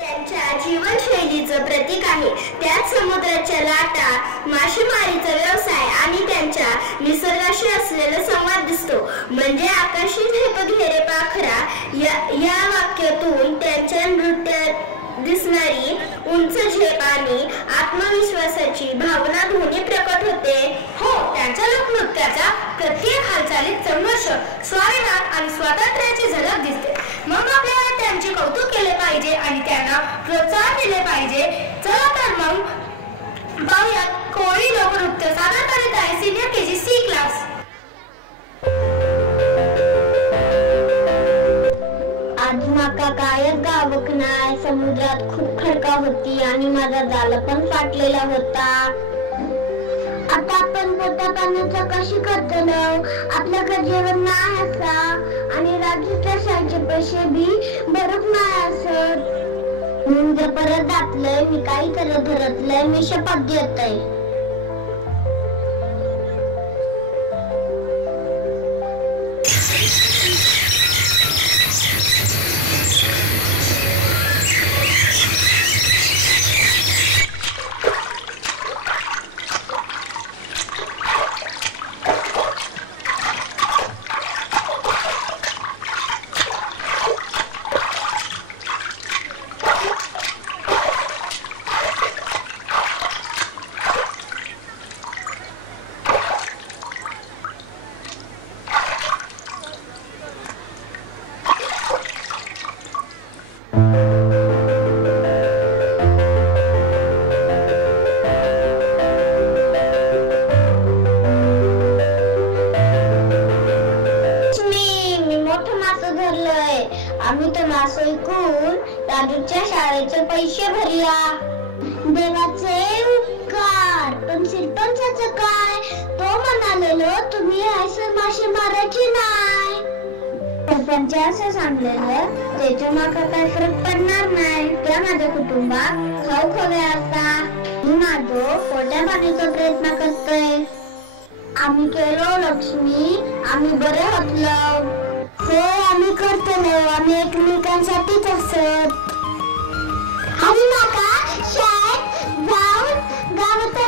त्यांच्या जीवनशैलीचं प्रतीक आहे. त्यात समुद्राच्या लाटा, मासेमारीचा व्यवसाय आणि त्यांच्या निसर्गाशी असलेला संवाद दिसतो. म्हणजे आकाशी झेप घेरे पाखरा या वाक्यातून त्यांच्या नृत्यात दिसणारी उंच झेप आणि आत्मविश्वासाची भावना दोन्ही प्रकट होते. हो, त्यांच्या लोकनृत्याचा प्रत्येक हालचालीत संघर्ष, स्वाभिमान आणि स्वातंत्र्याची झलक दिसते. मग आपल्याला त्यांचे कौतुक केले पाहिजे आणि त्यांना प्रोत्साहन दिले पाहिजे. चला तर मग पाहूयात कोळी लोकनृत्य सादर करीत आहे सिनियर KG C क्लास. आज माका काय गावक नाय. समुद्रात खूप खडका होती आणि माझा जाल पण फाटलेला होता. आता आपण पोटा पाण्याचा कशी करतलो. आपल्याकडे जेवण नाही असा आणि रात्रीच्या शाळेचे पैसे बी भरत नाही असत. म्हणून जर परत दाटलंय मी काही करत धरतलंय. मी शपथ देतय. आम्ही तो मासो ऐकून राजूच्या शाळेचे पैसे भरला. देवाचे उपकार. पण सरपंचाचं काय. तो म्हणालेलो तुम्ही असं मासे मारायचे नाही. सरपंच असं सांगलेलं त्याच्या माका काय फरक पडणार नाही. त्या माझ्या कुटुंबात खाऊ खवे असता. मी माझो पोट्या पाण्याचा प्रयत्न करतोय. आम्ही केलो लक्ष्मी. आम्ही बरे होतलो. हो, आम्ही करतलो. आम्ही एकमेकांसाठीच असत. आणि माका शाळेत जाऊन गावात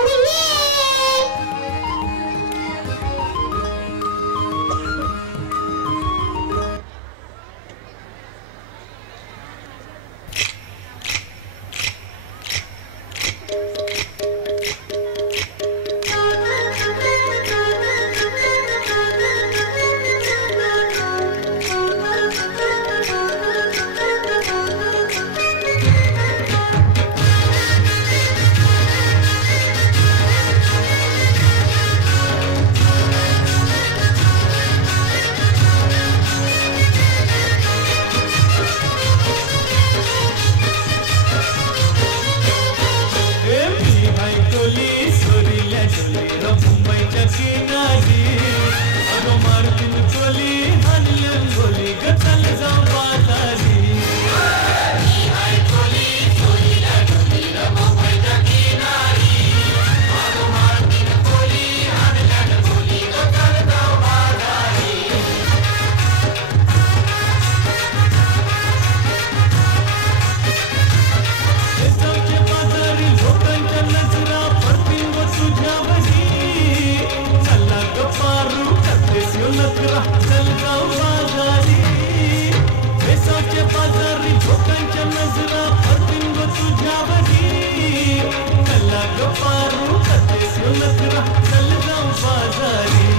चल जाऊ बाजारी.